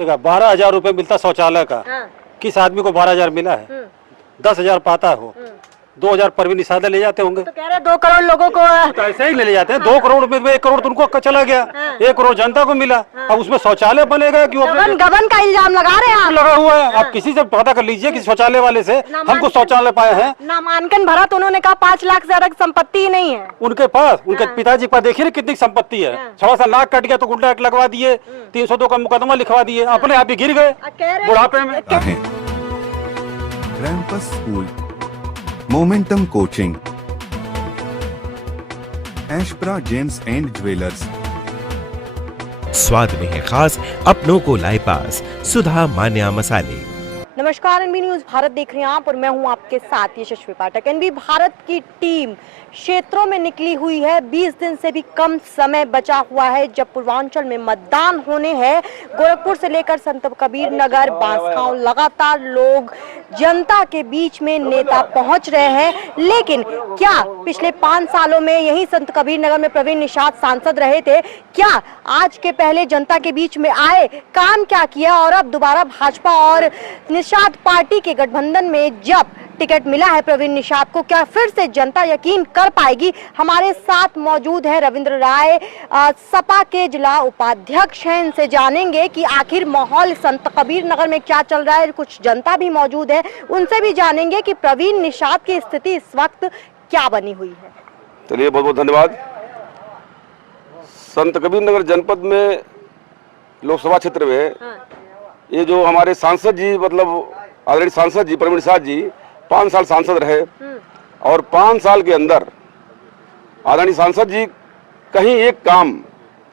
12,000 रुपए मिलता शौचालय का। किस आदमी को 12,000 मिला है? 10,000 पाता हो, 2,000 परवीन निषाद ले जाते होंगे। तो कह रहे 2 करोड़ लोगों को तो ऐसे ही ले जाते हैं। 2 करोड़ में 1 करोड़ तो उनको चला गया, 1 करोड़ जनता को मिला। अब उसमें शौचालय बनेगा कि गबन का इल्जाम लगा रहे हैं आप? लगा हुआ है। आप किसी से पता कर लीजिए कि शौचालय वाले से हमको शौचालय पाए हैं। नामांकन भरा तो उन्होंने कहा 5 लाख से ज्यादा संपत्ति ही नहीं है उनके पास। उनके पिताजी के पास देखिए कितनी संपत्ति है। थोड़ा सा नाक कट गया तो गुंडा एक्ट लगवा दिए, 302 का मुकदमा लिखवा दिए, अपने आप ही गिर गए बुढ़ापे में। कैंपस स्कूल, मोमेंटम कोचिंग, ऐशप्रा जेम्स एंड ज्वेलर्स। स्वाद में है खास, अपनों को लाए पास, सुधा मान्या मसाले। नमस्कार, एनबी न्यूज भारत देख रहे हैं आप और मैं हूं आपके साथ यशस्वी पाठक। एनबी भारत की टीम क्षेत्रों में निकली हुई है। 20 दिन से भी कम समय बचा हुआ है जब पूर्वांचल में मतदान होने हैं। गोरखपुर से लेकर संत कबीर नगर, बांसगांव, लगातार लोग जनता के बीच में नेता पहुंच रहे हैं। लेकिन क्या पिछले 5 सालों में यही संत कबीर नगर में प्रवीण निषाद सांसद रहे थे? क्या आज के पहले जनता के बीच में आए, काम क्या किया और अब दोबारा भाजपा और निषाद पार्टी के गठबंधन में जब टिकट मिला है प्रवीण निषाद को, क्या फिर से जनता यकीन कर पाएगी? हमारे साथ मौजूद है रविंद्र राय, सपा के जिला उपाध्यक्ष हैं। इनसे जानेंगे कि आखिर माहौल संत कबीर नगर में क्या चल रहा है। कुछ जनता भी मौजूद है, उनसे भी जानेंगे कि प्रवीण निषाद की स्थिति इस वक्त क्या बनी हुई है। चलिए, बहुत बहुत धन्यवाद। संत कबीर नगर जनपद में लोकसभा क्षेत्र में ये जो हमारे सांसद जी, मतलब आदरणीय सांसद जी प्रवीण निषाद जी 5 साल सांसद रहे और 5 साल के अंदर आदरणीय सांसद जी कहीं एक काम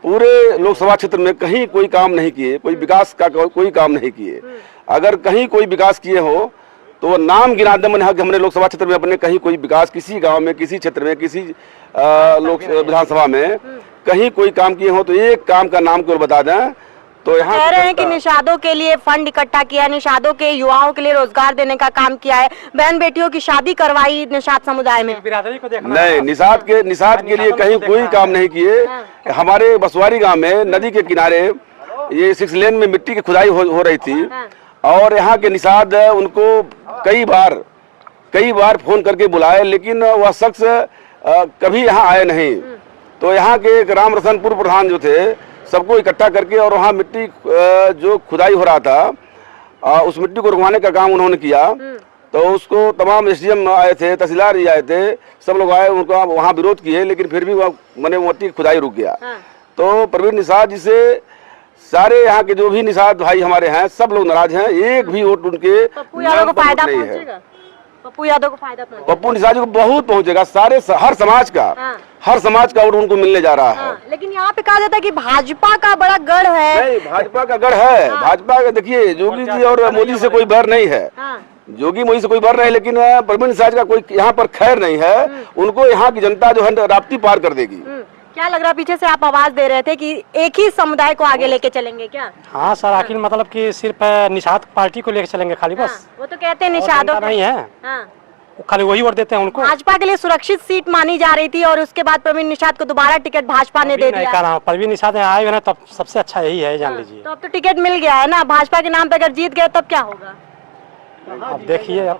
पूरे लोकसभा क्षेत्र में कहीं कोई काम नहीं किए, कोई विकास का कोई काम नहीं किए। अगर कहीं कोई विकास किए हो तो वो नाम गिना दे। मैंने हमने लोकसभा क्षेत्र में अपने कहीं कोई विकास किसी गांव में, किसी क्षेत्र में, किसी लोक विधानसभा में कहीं कोई काम किए हो तो एक काम का नाम केवल बता दें। तो यहाँ कह रहे हैं कि निषादों के लिए फंड इकट्ठा किया, निषादों के युवाओं के लिए रोजगार देने का काम किया है, बहन बेटियों की शादी करवाई निषाद समुदाय में। नहीं, निषाद के लिए कहीं कोई काम नहीं किए। हमारे बसवारी गांव में नदी के किनारे ये 6 लेन में मिट्टी की खुदाई हो रही थी और यहाँ के निषाद उनको कई बार फोन करके बुलाए, लेकिन वह शख्स कभी यहाँ आए नहीं। तो यहाँ के एक राम रसनपुर प्रधान जो थे, सबको इकट्ठा करके और वहाँ मिट्टी जो खुदाई हो रहा था उस मिट्टी को रुकवाने का काम उन्होंने किया। तो उसको तमाम एसडीएम आए थे, तहसीलदार जी आए थे, सब लोग आए, उनका वहाँ विरोध किए, लेकिन फिर भी वह मिट्टी की खुदाई रुक गया। तो प्रवीण निषाद जी से सारे यहाँ के जो भी निषाद भाई हमारे हैं सब लोग नाराज हैं। एक भी वोट उनके पप्पू यादव को फायदा पहुंचेगा? पप्पू यादव को फायदा पहुंचेगा? पप्पू निषाद जी को बहुत पहुंचेगा। हर समाज का वोट उनको मिलने जा रहा है। लेकिन यहाँ पे कहा जाता है कि भाजपा का बड़ा गढ़ है। नहीं, भाजपा का गढ़ है। भाजपा का देखिए, योगी जी और मोदी से कोई बैर नहीं है। योगी मोदी से कोई बैर नहीं, लेकिन प्रवीण निषाद का कोई यहाँ पर खैर नहीं है। उनको यहाँ की जनता जो है राप्ती पार कर देगी। क्या लग रहा है? पीछे से आप आवाज दे रहे थे कि एक ही समुदाय को आगे लेके चलेंगे क्या? हाँ सर, आखिर मतलब कि सिर्फ निषाद पार्टी को लेकर चलेंगे खाली बस। वो तो कहते हैं निषादों नहीं है, खाली वही वोट देते हैं उनको। भाजपा के लिए सुरक्षित सीट मानी जा रही थी और उसके बाद प्रवीण निषाद को दोबारा टिकट भाजपा ने दे दिया। प्रवीण निषाद आए हुए ना, तब सबसे अच्छा यही है, जान लीजिए। तो अब तो टिकट मिल गया है ना, भाजपा के नाम पे अगर जीत गए तब क्या होगा? अब देखिए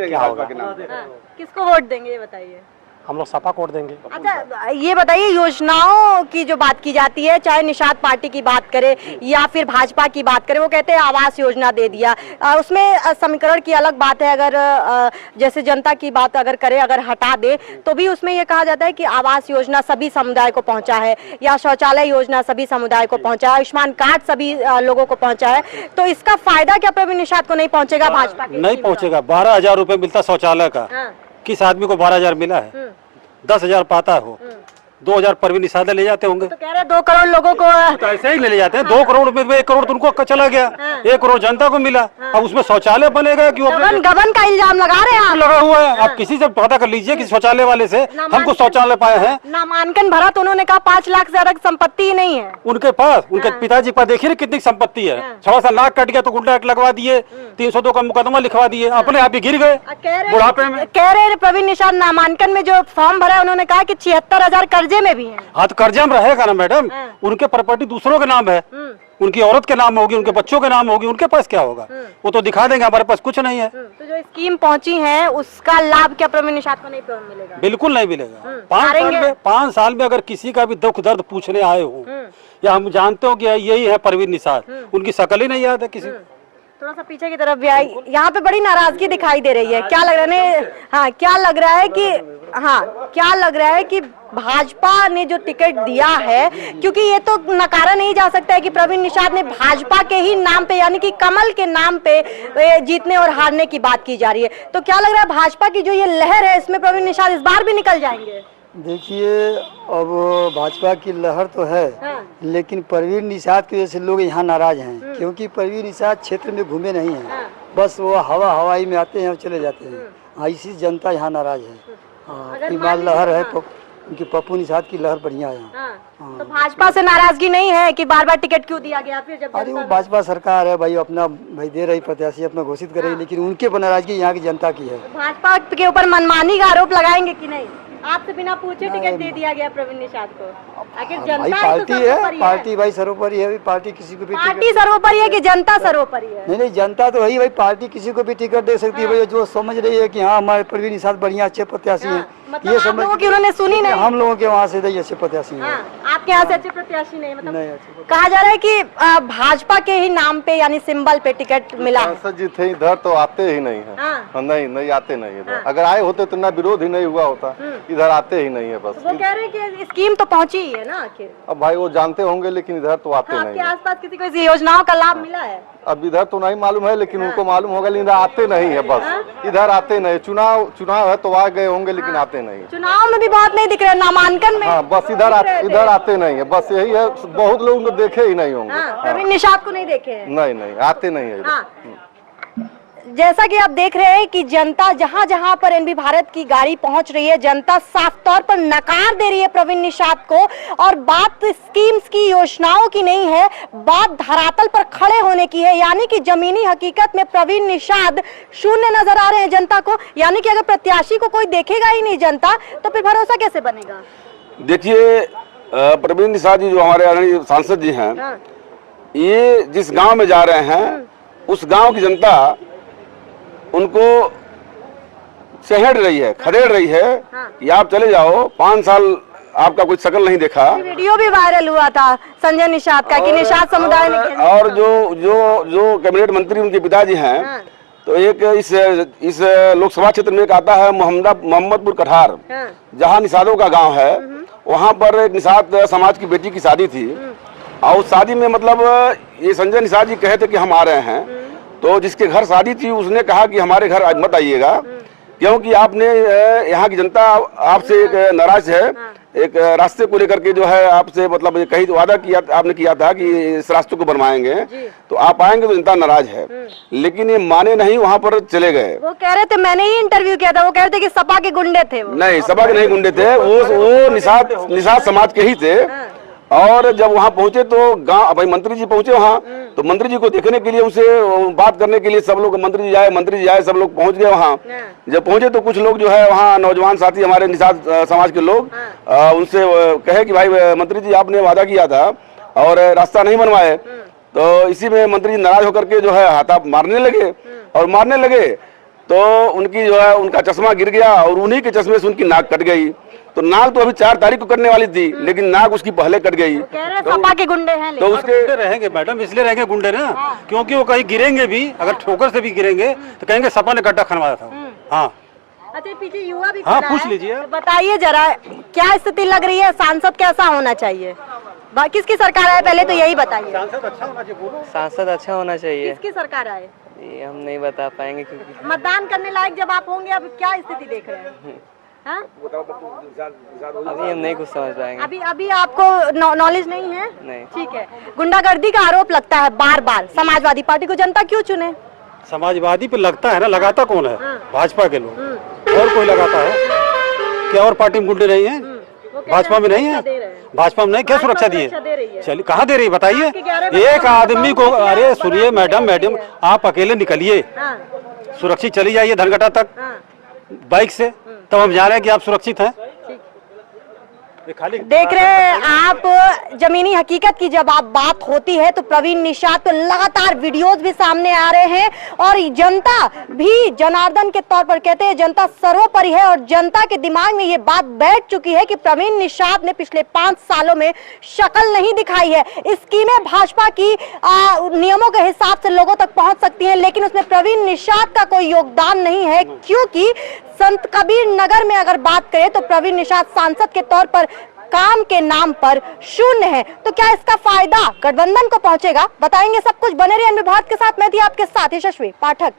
क्या होगा। किसको वोट देंगे ये बताइए? हम लोग सपा को वोट देंगे। अच्छा, ये बताइए, योजनाओं की जो बात की जाती है, चाहे निषाद पार्टी की बात करे या फिर भाजपा की बात करे, वो कहते हैं आवास योजना दे दिया। उसमें समीकरण की अलग बात है। अगर जैसे जनता की बात अगर करे, अगर हटा दे तो भी उसमें ये कहा जाता है कि आवास योजना सभी समुदाय को पहुंचा है, या शौचालय योजना सभी समुदाय को पहुंचा है, आयुष्मान कार्ड सभी लोगों को पहुंचा है। तो इसका फायदा क्या प्रवीण निषाद को नहीं पहुंचेगा? भाजपा नहीं पहुंचेगा। 12,000 रुपए मिलता शौचालय का। किस आदमी को 12,000 मिला है? 10,000 पाता हो, 2,000 परवीन निषाद ले जाते होंगे। तो कह रहे 2 करोड़ लोगों को तो ऐसे ही ले जाते हैं। 2 करोड़ में 1 करोड़ तो उनको चला गया, 1 करोड़ जनता को मिला। अब उसमें शौचालय बनेगा कि गबन का इल्जाम लगा रहे हैं? लगा हुआ है। आप किसी से पता कर लीजिए कि शौचालय वाले से हमको शौचालय पाए हैं। नामांकन भरा तो उन्होंने कहा 5 लाख से ज्यादा संपत्ति ही नहीं है उनके पास। उनके पिताजी के पास देखिए कितनी संपत्ति है। थोड़ा सा नाक कट गया तो गुंडा एक्ट लगवा दिए, 302 का मुकदमा लिखवा दिए, अपने आप ही गिर गए बुढ़ापे में। कह रहे प्रवीण निषाद नामांकन में जो फॉर्म भरा है उन्होंने कहा कि 76,000 कर्जे में भी है। हाँ, तो कर्जा में रहेगा ना मैडम, उनके प्रॉपर्टी दूसरों के नाम है, उनकी औरत के नाम होगी, उनके बच्चों के नाम होगी, उनके पास क्या होगा? वो तो दिखा देंगे, हमारे पास कुछ नहीं है। तो जो स्कीम पहुंची है उसका लाभ क्या प्रवीण निषाद को नहीं मिलेगा? बिल्कुल नहीं मिलेगा। 5 साल में अगर किसी का भी दुख दर्द पूछने आए हो, या हम जानते हो कि यही है परवीन निषाद, उनकी शक्ल ही नहीं याद है किसी। थोड़ा सा पीछे की तरफ भी आई, यहाँ पे बड़ी नाराजगी दिखाई दे रही है। क्या लग रहा है? हाँ, क्या लग रहा है कि क्या लग रहा है कि भाजपा ने जो टिकट दिया है, क्योंकि ये तो नकारा नहीं जा सकता है कि प्रवीण निषाद ने भाजपा के ही नाम पे, यानी कि कमल के नाम पे जीतने और हारने की बात की जा रही है। तो क्या लग रहा है भाजपा की जो ये लहर है, इसमें प्रवीण निषाद इस बार भी निकल जाएंगे? देखिए, अब भाजपा की लहर तो है, लेकिन परवीन निषाद की वजह से लोग यहाँ नाराज हैं, क्योंकि परवीन निषाद क्षेत्र में घूमे नहीं हैं, बस वो हवाई में आते हैं और चले जाते हैं। इसी जनता यहाँ नाराज है। हाँ, लहर है उनकी, पप्पू निषाद की लहर बढ़िया है। तो भाजपा से नाराजगी नहीं है कि बार बार टिकट क्यों दिया गया? फिर जब अरे वो भाजपा सरकार है भाई, अपना भाई दे रही, प्रत्याशी अपना घोषित कर रही, लेकिन उनके पर नाराजगी यहाँ की जनता की है। भाजपा के ऊपर मनमानी का आरोप लगाएंगे कि नहीं? आपसे बिना पूछे टिकट दे दिया गया प्रवीण निषाद को? आखिर जनता पार्टी है, पार्टी भाई सर्वोपरि है, पार्टी किसी को भी, पार्टी सर्वोपरि है कि जनता सर्वोपरि है? नहीं, जनता तो है भाई, पार्टी किसी को भी टिकट दे सकती है भाई, जो समझ रही है कि हाँ हमारे प्रवीण निषाद बढ़िया अच्छे प्रत्याशी हैं। मतलब ये समझ कि उन्होंने सुनी नहीं, हम लोगों के वहाँ से अच्छे प्रत्याशी हैं। आपके यहाँ से अच्छे प्रत्याशी नहीं? मतलब नहीं, कहा जा रहा है कि भाजपा के ही नाम पे, यानी सिंबल पे टिकट मिला। सांसद जी थे इधर तो आते ही नहीं है। नहीं आते नहीं इधर। अगर आए होते तो ना विरोध ही नहीं हुआ होता, इधर आते ही नहीं है। बस वो कह रहे हैं कि स्कीम तो पहुंची ही है ना आखिर। अब भाई वो जानते होंगे, लेकिन इधर तो आते नहीं। आपके आसपास किसी को इस योजनाओं का लाभ मिला है? अब इधर तो नहीं मालूम है, लेकिन उनको मालूम होगा, लेकिन आते नहीं है। बस इधर आते नहीं। चुनाव है तो आ गए होंगे, लेकिन आते नहीं। चुनाव में भी बहुत नहीं दिख रहे, नामांकन में। हाँ, बस इधर आते नहीं है। बस यही है, बहुत लोग उनको देखे ही नहीं होंगे। प्रवीण निषाद को नहीं देखे हैं? नहीं, आते नहीं है। जैसा कि आप देख रहे हैं कि जनता जहां जहां पर एनबी भारत की गाड़ी पहुंच रही है, जनता साफ तौर पर नकार दे रही है प्रवीण निषाद को। और बात स्कीम्स की, योजनाओं की नहीं है, बात धरातल पर खड़े होने की है। यानी कि जमीनी हकीकत में प्रवीण निषाद शून्य नजर आ रहे हैं जनता को। यानी कि अगर प्रत्याशी को कोई देखेगा ही नहीं जनता, तो फिर भरोसा कैसे बनेगा? देखिए, प्रवीण निषाद जी जो हमारे आदरणीय सांसद जी हैं, ये जिस गांव में जा रहे हैं, उस गांव की जनता उनको सहड़ रही है, खदेड़ रही है कि आप चले जाओ, 5 साल आपका कोई शकल नहीं देखा। वीडियो भी वायरल हुआ था संजय निषाद का कि निषाद समुदाय ने, और जो कैबिनेट मंत्री उनके पिताजी हैं, तो एक इस लोकसभा क्षेत्र में एक आता है मोहम्मदपुर कठार, जहाँ निषादों का गांव है। वहाँ पर एक निषाद समाज की बेटी की शादी थी, और उस शादी में मतलब ये संजय निषाद जी कहे थे कि हम आ रहे हैं। तो जिसके घर शादी थी उसने कहा कि हमारे घर आज मत आइएगा, क्योंकि आपने यहाँ की जनता आपसे एक नाराज है, एक रास्ते को लेकर के जो है आपसे मतलब कहीं वादा किया, आपने किया था कि इस रास्ते को बनवाएंगे, तो आप आएंगे तो जनता नाराज है। लेकिन ये माने नहीं, वहाँ पर चले गए। वो कह रहे थे, मैंने ही इंटरव्यू किया था, वो कह रहे थे कि सपा के गुंडे थे। वो नहीं, सपा के नहीं गुंडे थे, वो निषाद समाज के ही थे। और जब वहाँ पहुंचे तो गांव भाई मंत्री जी पहुंचे वहाँ, तो मंत्री जी को देखने के लिए, उनसे बात करने के लिए सब लोग, मंत्री जी आए, सब लोग पहुंच गए वहाँ। जब पहुंचे तो कुछ लोग जो है वहाँ नौजवान साथी हमारे निषाद समाज के लोग उनसे कहे कि भाई मंत्री जी आपने वादा किया था और रास्ता नहीं बनवाए। तो इसी में मंत्री जी नाराज होकर के जो है हाथा मारने लगे, तो उनकी जो है उनका चश्मा गिर गया, और उन्हीं के चश्मे से उनकी नाक कट गई। तो नाक तो अभी 4 तारीख को करने वाली थी, लेकिन नाक उसकी पहले कट गई। तो सपा के गुंडे हैं, तो उसके रहेंगे मैडम, इसलिए रहेंगे गुंडे ना, क्योंकि वो कहीं गिरेंगे भी, अगर ठोकर से भी गिरेंगे तो कहेंगे सपा ने गड्ढा खनवाया था। हाँ, अच्छा, पीछे युवा भी हाँ, खड़ा पूछ है। लीजिए। बताइए जरा, क्या स्थिति लग रही है? सांसद कैसा होना चाहिए? किसकी सरकार आए, पहले तो यही बताइए। सांसद अच्छा होना चाहिए, बोलो। सांसद अच्छा होना चाहिए। किसकी सरकार आए? ये हम नहीं बता पाएंगे, क्योंकि मतदान करने लायक जब आप होंगे, अब क्या स्थिति देख रहे हैं? हाँ? अभी हम नहीं कुछ समझ पाएंगे। अभी आपको नॉलेज नहीं है? नहीं। ठीक है। गुंडागर्दी का आरोप लगता है बार बार, समाजवादी पार्टी को जनता क्यों चुने? समाजवादी पे लगता है ना, लगाता कौन है? भाजपा के लोग, और कोई लगाता है क्या? और पार्टी में गुंडे नहीं है? भाजपा में नहीं है? भाजपा में नहीं, क्या सुरक्षा दी है? चलिए, कहाँ दे रही है बताइए? एक आदमी को, अरे सुनिए मैडम, आप अकेले निकलिए, सुरक्षित चली जाइए धनघटा तक बाइक से, तब हम जान रहे हैं कि आप सुरक्षित हैं। खाली देख रहे हैं आप जमीनी हकीकत की जब आप बात होती है तो प्रवीण निषाद तो लगातार वीडियोस भी सामने आ रहे हैं और जनता भी जनार्दन के तौर पर कहते हैं जनता सर्वोपरि है और जनता के दिमाग में ये बात बैठ चुकी है कि प्रवीण निषाद ने पिछले 5 सालों में शक्ल नहीं दिखाई है। स्कीमें भाजपा की नियमों के हिसाब से लोगों तक पहुंच सकती हैं लेकिन उसमें प्रवीण निषाद का कोई योगदान नहीं है क्योंकि संत कबीर नगर में अगर बात करें तो प्रवीण निषाद सांसद के तौर पर काम के नाम पर शून्य है। तो क्या इसका फायदा गठबंधन को पहुंचेगा, बताएंगे सब कुछ। बने रहिए अन्य भारत के साथ। मैं थी आपके साथ यशस्वी पाठक।